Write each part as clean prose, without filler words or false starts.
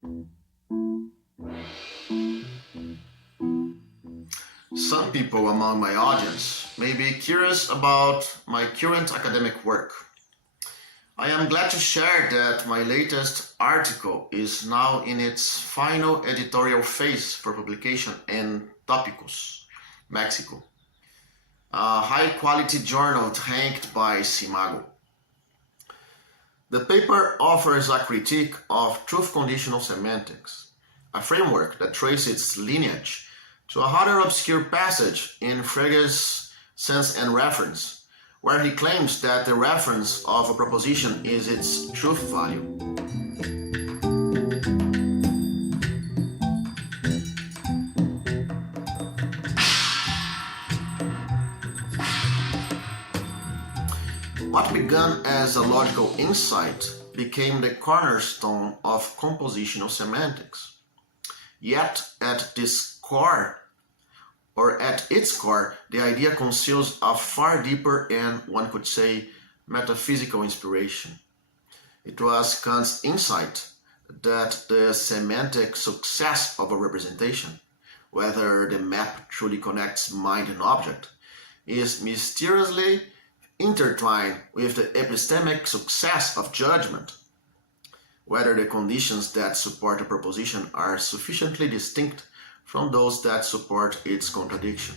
Some people among my audience may be curious about my current academic work. I am glad to share that my latest article is now in its final editorial phase for publication in Tópicos, Mexico, a high-quality journal ranked by Simago. The paper offers a critique of truth-conditional semantics, a framework that traces its lineage to a rather obscure passage in Frege's Sense and Reference, where he claims that the reference of a proposition is its truth value. What began as a logical insight became the cornerstone of compositional semantics. Yet at its core, the idea conceals a far deeper and, one could say, metaphysical inspiration. It was Kant's insight that the semantic success of a representation, whether the map truly connects mind and object, is mysteriously intertwined with the epistemic success of judgment, whether the conditions that support a proposition are sufficiently distinct from those that support its contradiction.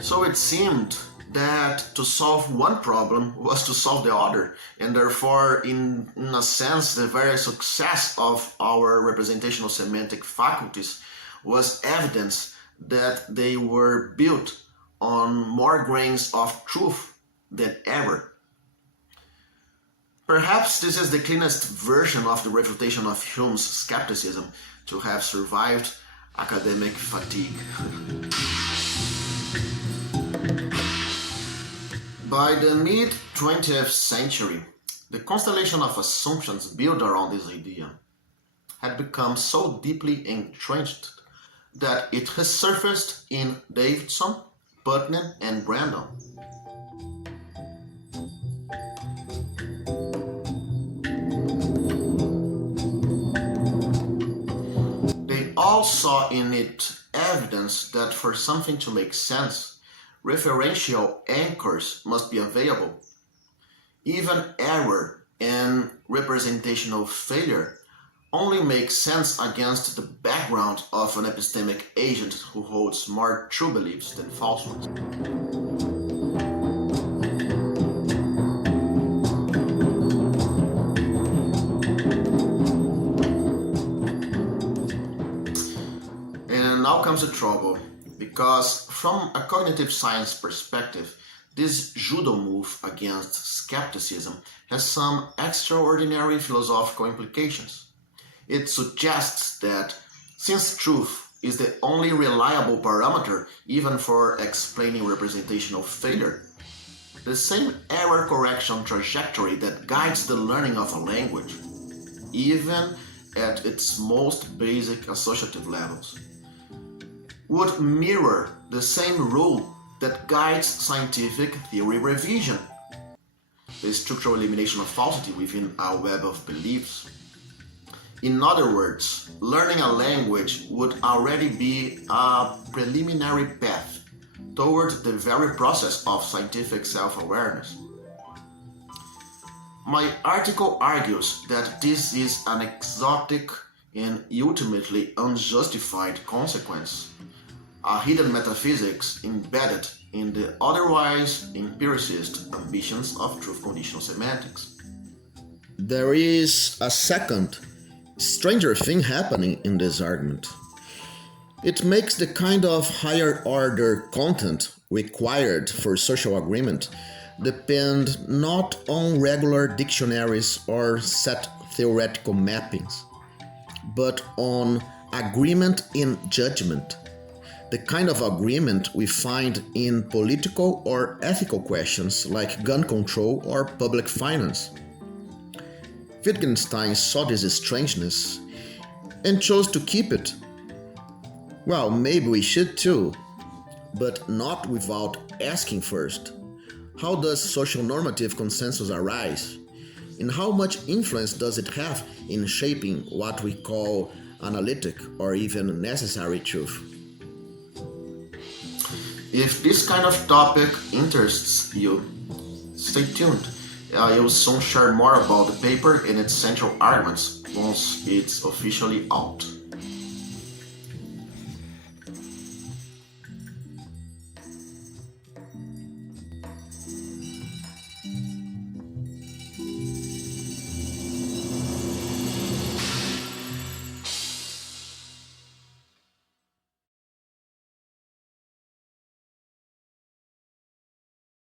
So it seemed that to solve one problem was to solve the other, and therefore, in a sense, the very success of our representational semantic faculties was evidence that they were built on more grains of truth than ever. Perhaps this is the cleanest version of the refutation of Hume's skepticism to have survived academic fatigue. By the mid-20th century, the constellation of assumptions built around this idea had become so deeply entrenched that it resurfaced in Davidson, Putnam, and Brandom. They all saw in it evidence that for something to make sense, referential anchors must be available. Even error and representational failure only make sense against the background of an epistemic agent who holds more true beliefs than false ones. And now comes the trouble. Because from a cognitive science perspective, this judo move against skepticism has some extraordinary philosophical implications. It suggests that since truth is the only reliable parameter even for explaining representational failure, the same error correction trajectory that guides the learning of a language, even at its most basic associative levels, would mirror the same rule that guides scientific theory revision, the structural elimination of falsity within our web of beliefs. In other words, learning a language would already be a preliminary path toward the very process of scientific self-awareness. My article argues that this is an exotic and ultimately unjustified consequence, a hidden metaphysics embedded in the otherwise empiricist ambitions of truth-conditional semantics. There is a second, stranger thing happening in this argument. It makes the kind of higher-order content required for social agreement depend not on regular dictionaries or set theoretical mappings, but on agreement in judgment, the kind of agreement we find in political or ethical questions like gun control or public finance. Wittgenstein saw this strangeness and chose to keep it. Well, maybe we should too. but not without asking first. How does social normative consensus arise? And how much influence does it have in shaping what we call analytic or even necessary truth? If this kind of topic interests you, stay tuned. I will soon share more about the paper and its central arguments once it's officially out.